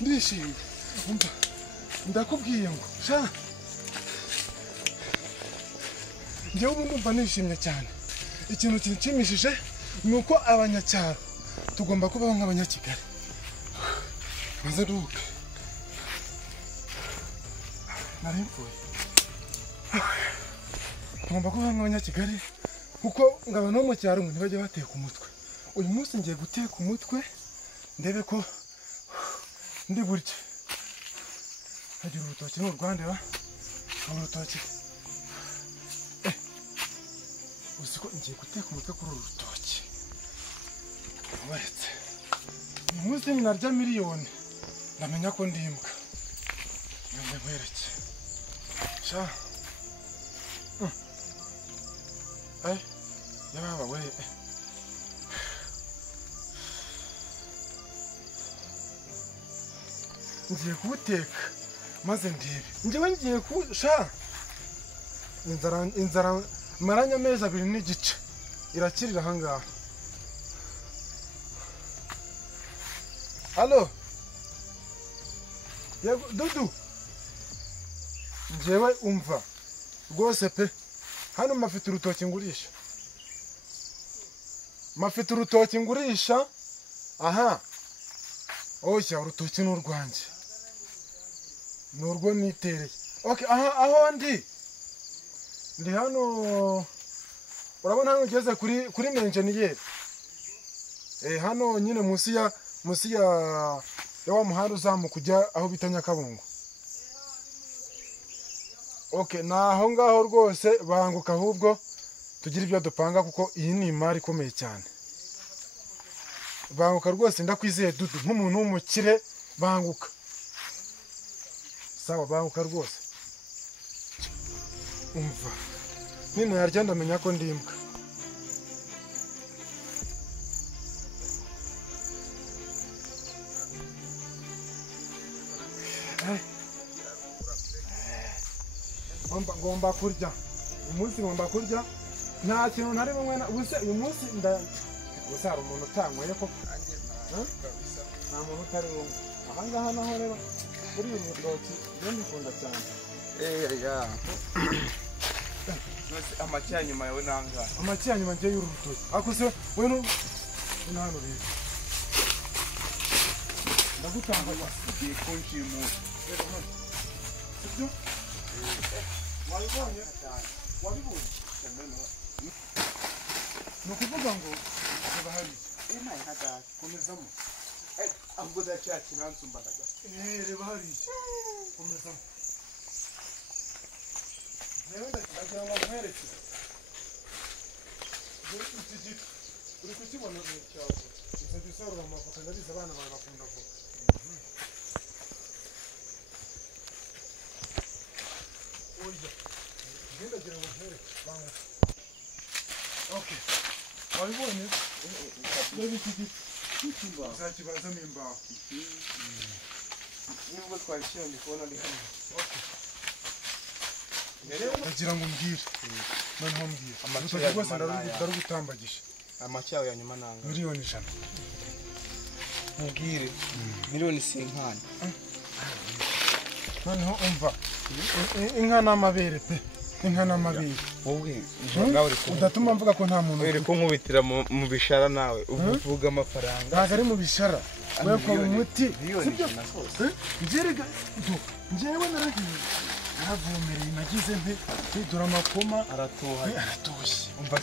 ndishimye umva ndakubwiye ngo sha njyewe ubu ndumva nishimye cyane ikintu kinshimishije nuko abanyacyaro tugomba kubaho nk'abanyakigali maze duke narimfuye tugomba kubaho nk'abanyakigali kuko ngaba no mu cyaro ngo ntibajye bateka umutwe uyu munsi ngiye guteka umutwe ndebe ko ndi burya hagira urutoki n'urwandeba urutoki uziko ngiye guteka umutwe kuri uru rutoki wetse uyu munsi narya miliyoni ndamenya ko ndimbwa none nkwereke sha yababa we ngiye kuwuteka maze ndibe njyewe ngiye sha inzara maranya amezi 2 n'igice irakirira ahangaha halo yego dudu njyewe umva rwose pe hano mafite urutoki ngurisha aha oya urutoki n'urwanjye nurwo nitereye okay aha aho ndi hano urabona hano ugeze kuri menjeniyeri hano nyine munsi ya wa muhanda uzamuka ujya aho bita Nyakabungo okay naho ngaho rwose banguka ahubwo tugira ibyo dupanga kuko iyi ni imari ikomeye cyane banguka rwose ndakwizeye dudu nk'umuntu w'umukire banguka sawa banguka rwose umva nina yarya ndamenya ko ndimbwa ngomba kurya umunsi ngomba kurya nta kintu ntari bumwe ubuse uyu munsi gusa hari umuntu utanyweye ko nta muntu utari bumwe ahangaha naho rero kuri uyu rutoki iyo mbikunda cyane amaki ya nyuma yawe nangahe amaki ya nyuma ngiye y'uru rutoki akose we no hano rero ndagutanga igiye kunshimu sibyo wabibonye ni ukuvuga ngo reba hariya nayo ntagare komezamo ahubwo dacyaki kinansumbanaga reba hariya komezamo reba ndagira ngo nkwereke iki giti uri kukibona mu cyaro uzajya usarura amavoka ndabizi abana bawe bakunda avoka oya ndagira ngo nkwereke banguka okay wabibonye reba iki giti uzakibazamo imbaho nubwo twashyira ndi kubona ari hano ndagira ngo mbwire noneho mbwire urutoki rwose ndarugutambagije amaki yawe ya nyuma nangahe miliyoni 100 mubwire miliyoni 50 noneho umva inka n'amabere pe inka n'amabere wowe nawe udatuma mvuga ko nta muntu uri kunkubitira mu bishara nawe uvuga amafaranga ntago ari mu bishara we ko umuti sibyo ngerega njyewe naragiye naravumereye nagize mpe dore amakoma aratoshye umva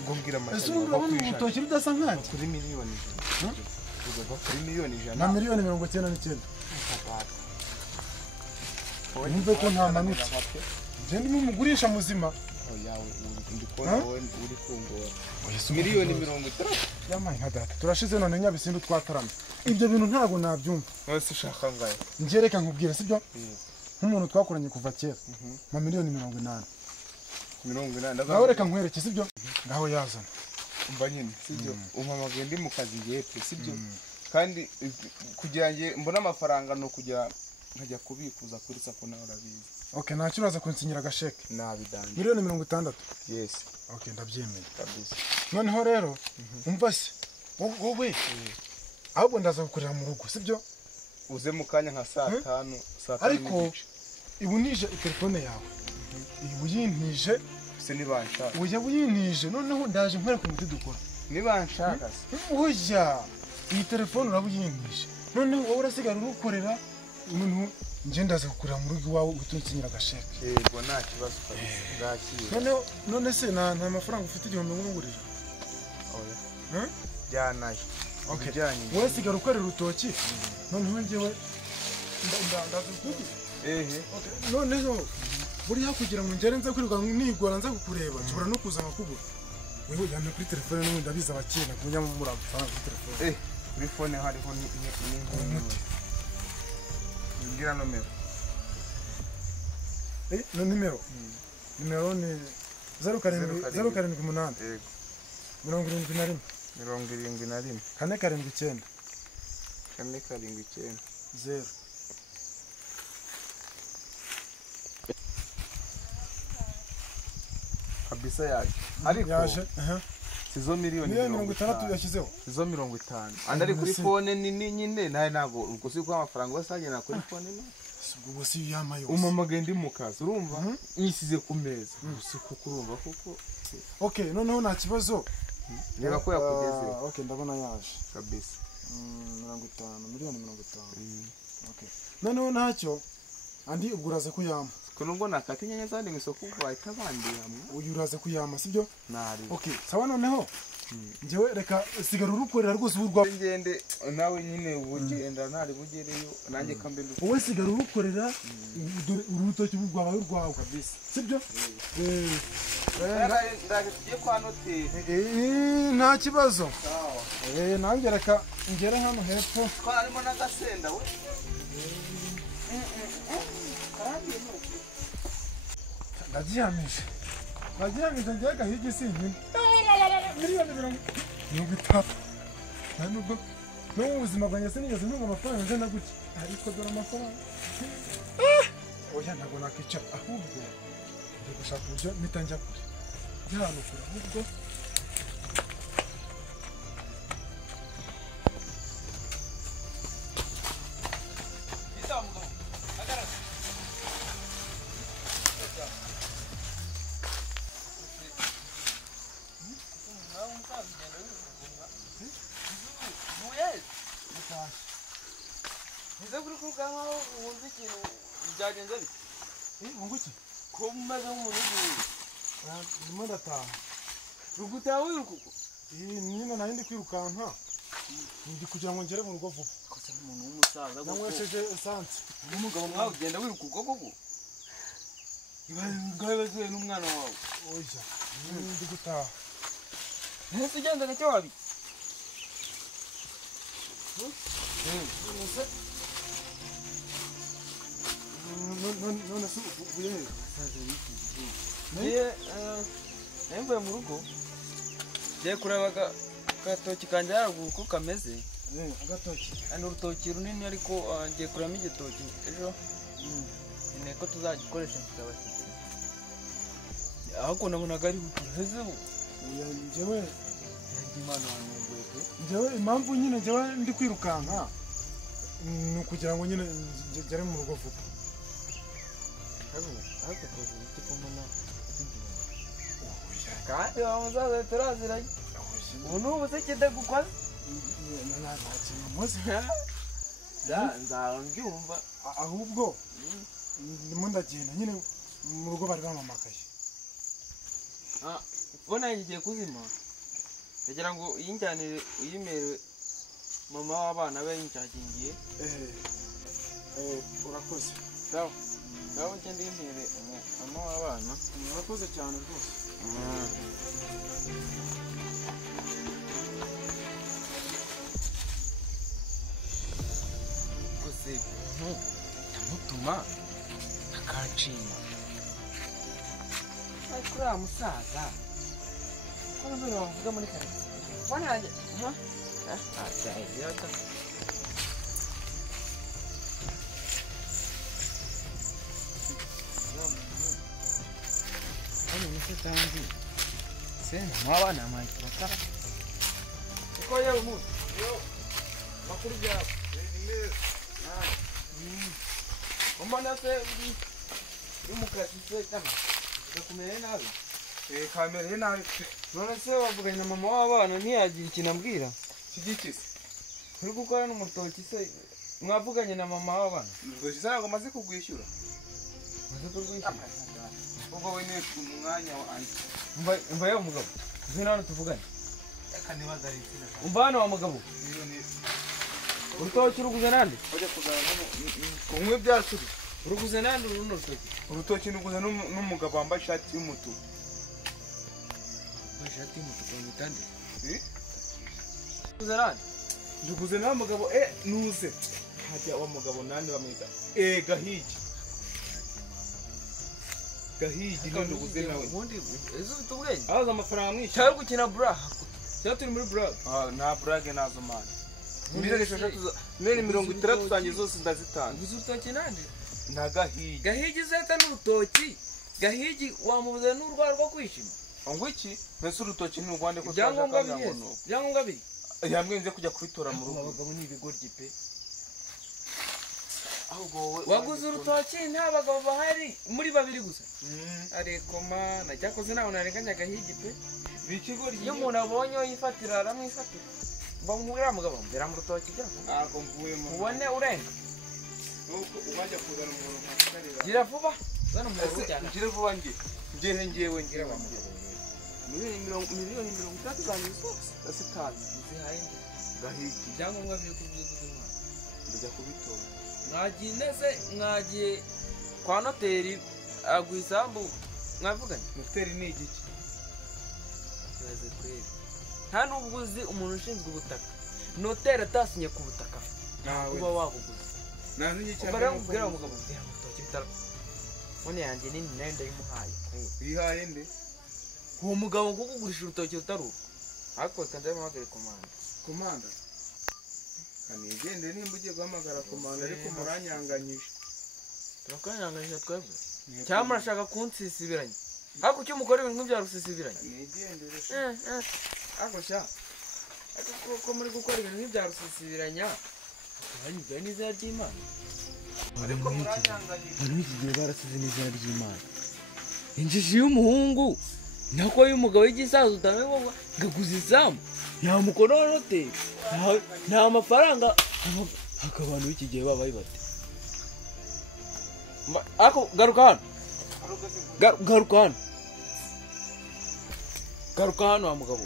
ngo mbwira ese amafaranga urabona urutoki rudasa nkanjye kuri miliyoni 100 uvuga kuri miliyoni 100 na miliyoni 99 Numve ko nta manutse njye ndimo umugurisha muzima uri kungora miliyoni 30 yamaye nka data turashize none Nyabisindu twatarama ibyo bintu ntago nabyumva wese ushaka ngaye ngereka nkubwira sibyo nk'umuntu twakoranye kuva kera ma miliyoni 80 nawe reka nkwereke sibyo ngaho yazana umva nyine sibyo umpamagaye ndi mu kazi yepfo sibyo kandi kugira ngo mbone amafaranga no kujya nkajya kubikuza kuri sako nawe urabizi okay nta kibazo kunsinyira agasheke nabidanje miliyoni 60 yes okay ndabyemeye kabisa noneho rero umva se wowe ahubwo ndaza gukorera mu rugo sibyo uze mu kanya nka saa tanu ariko ibu nije telefone yawe ibu yintije se nibanshaka oya buyintije noneho ndaje nkora ku muti dukora nibanshaka oya iyi telefone urabuyintije noneho wowe urasigara urukorera umuntu nje ndaza gukorera mu rugo iwawe utunsinyira agasheke yego nta kibazo kabisa none se nta mafaranga ufite igihumbi ngurira oya byanaye okay wowe sigara ukorera urutoki noneho njyewe ndaza kuki okay noneho buriya kugira ngo ngere nza kwirirwa nigora nza kukureba nshobora no kuza nkakubura wewe yamye kuri telefone n'ubundi ndabiza abakina kumenya mu amafaranga kuri telefone kuri phone hariho ngira nomero nimero ni 078 71 479 0 kabisa yaje ariko yaje sizo miliyoni 60 yashyizeho sizo 50 andari kuri phone nini nyine naye nago ubwo si kwa amafaranga wasagena kuri phone no ubwo si yamayo umamage ndi mu kazi urumva nyisize ku meza si kukurumva kuko okay noneho nta kibazo niba ko yakugeze okay ndabona yaje kabisa 50 miliyoni 50 okay noneho ntacyo andi uguraze kuyama kunubwo nakati nyenye zandi misoko kwahita bandi hamwe uyu uraze kuyama sibyo nari okay sawa noneho njyewe reka sigara urukorera rwose urwa ngende nawe nyine ubugenda ntari bugereyo nanjye kambe wowe sigara urukorera urutoki urwawe kabisa sibyo ndaje tugiye kwa noteri nta kibazo nanjye reka ngere hano hepfo twarimo n'agasenda we ndagihamisha ngiye gahigi sinyine miliyoni 50 nubwo no mu buzima bwanjye sinigeze ntunga amafaranga nje naguki ariko dore amafaranga oya ntabwo nakicara ahubwo ndi gushaka uburyo mpita njya kure hano kure ahubwo Unguki? Kumaze umuntu ndimo ndataha. Rugutaha wirukuko? Nyine nari ndi kwirukanka. Ndi kugira ngo ngere mu rugo vuba. Kose umuntu w'umusaza goko. Namwesheje essence. Umugabo mwawe ugenda wirukuko koko? Ngabe n'umwana wawe. Oya. Ndi gutaha. Ese ugenda gake wabi? None se uvuye he? Nemvuye mu rugo ngiye kureba agatoki kanjye haraguru uko kameze. Agatoki? Ni urutoki runini ariko ngiye kuramo igitoki ejo inteko tuzagikoresha mfite abashyitsi. Ahubwo nabonaga ari butuheze ubu. Njyewe impamvu nyine njyewe ndi kwirukanka ni ukugira ngo nyine ngere mu rugo vuba. Ariko koze iki ko mbona kandi wa muzaza turaziranye ubu n'ubu se kidagukwaza nta kintu muzi nzaba mbyumva ahubwo ndimo ndagenda nyine mu rugo bari bamamakaye ubona ngiye kuzima kugira ngo uyinjyanire uyimere mama w'abana be yincagingiye urakoze sawa sawa ngende yimere mama w'abana urakoze cyane rwose kose ndamutuma akancima ariko uriya musaza ko none wavuga muri karitsiye ubona yanjye tanzi sema mwana maiki wakara uko yeye umu yo amakuru byawe umbona se uri mu kazi se kama gakumereye nabi kamereye nabi none se wavuganye na mama w'abana ntiyagira ikintu ambwira kigikize uri gukora n'umutoki se mwavuganye na mama w'abana urutoki se ntabwo maze kugwishyura maze kurwishyura ubwo we ni umwanya wanjye umva yewe mugabo uzi hano tuvugane reka nibaza ritsina umva hano wa mugabo urutoki uruguze nande ujya kugana kumwe byasuri uruguze nande runo rutoki urutoki nuguze n'umugabo wambaye ishati y'umutuku ishati y'umutuku wamutande uruguze nande nduguze nawe mugabo nuze hajya wa mugabo nande bamwita gahigi none nduguze nawe ubundi ezo ufite ubwenge abaza amafaranga mwinshi cyari gukina bra cyari turi muri brag nta brage nazo mani miliyoni 60 zanjye zose ndazitanga uguze urutoki nande na gahigi gahigi zeta n'urutoki gahigi wamubuze n'urwara rwo kwishima ngo iki mbese urutoki ni urwande ko byangombwa biri yamwenze kujya kubitora mu rugo abagabo ni ibigoryi pe waguze urutoki nta bagabo bahari muri babiri gusa ariko mana cyakoze nawe narenganya gahigi pe iyo umuntu abonye yifatira aramwifatira bamubwira mugabo mbera mu rutoki bya ntabwo mvuyemo ubone urenga ubajya kuzana umuntu nkakarira gira vuba zana umuntu cyane ngire vuba ngewe ngira ba mugabo miliyoni 30 zanjye zose ndasitanze zihaye gahigi ibyangombwa biri kubyuzuza umwana ndajya kubitora mwagiye kwa noteri aguha isambu mwavuganye noteri ni igiki kibaze kweli nta n'ubwo uzi umuntu ushinzwe ubutaka noteri atasinye ku butaka uba wabuguze nazinye cyane ubwo rero mubwira umugabo mbera mu rutoki bitaro fone yanjye nini nayo ndayimuhaye yihaye nde uwo mugabo kukugurisha urutoki rutaruka ariko reka ndamuhamagare komanda kanigende nimba ugiye guhamagara komanda ariko muranyanganyije turakanyanganyije twebwe cyangwa murashaka kunsisibiranya ariko icyo mukora ibintu nk'ibya rusisibiranya ariko sha ko muri gukora ibintu nk'ibya rusisibiranya turanyuzwe n'izina ry'Imana ariko muranyanganyije abantu iki gihe barasize n'izina ry'Imana injiji y'umuhungu nako y'umugabo y'igisaza utamenya ngaguze isambu nta mukono wa noteri nta mafaranga haka abantu b'iki gihe babaye bate ako garuka hano garuka hano wa mugabo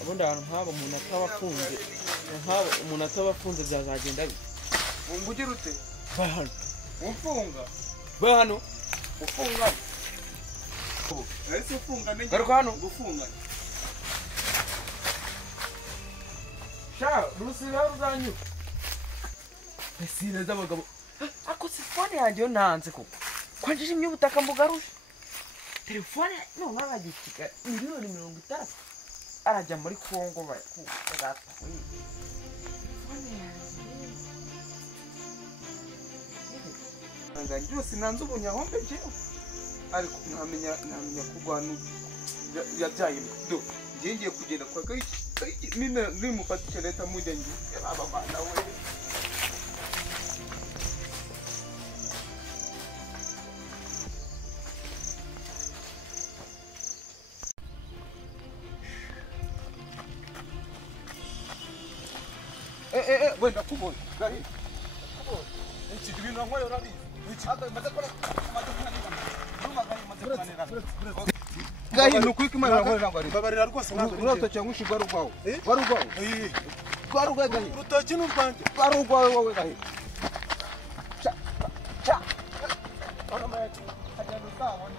ubundi ahantu nk'aba umuntu ataba afunze byazagenda bite ugira ute ba hano ufunga ese ufunga nenge garuka hano gufunga sha rusira ruzanyuka esire z'abagabo ako telefone yanjye yo nanze koko kwanjije imyubutaka mbugaruje telefone none aragikiga miliyoni 30 arajya muri Kongo bagata nganje byose nanze ubunyahombe jewe ariko ntamenya kurwana yabyaye do ngiye kugenda kwa nimufatisha leta mujya ngi aba bana we wenda kubona gari iki bintu nkwayo rabi gahi nukwika imana ngorera ngari babarira rwose uroto cyangwa ushigwa rugwawo barugwawo rugwawo gahi urutoki n'urwanjye barugwawo wowe gahi cha cha ona maye hajya ndusabona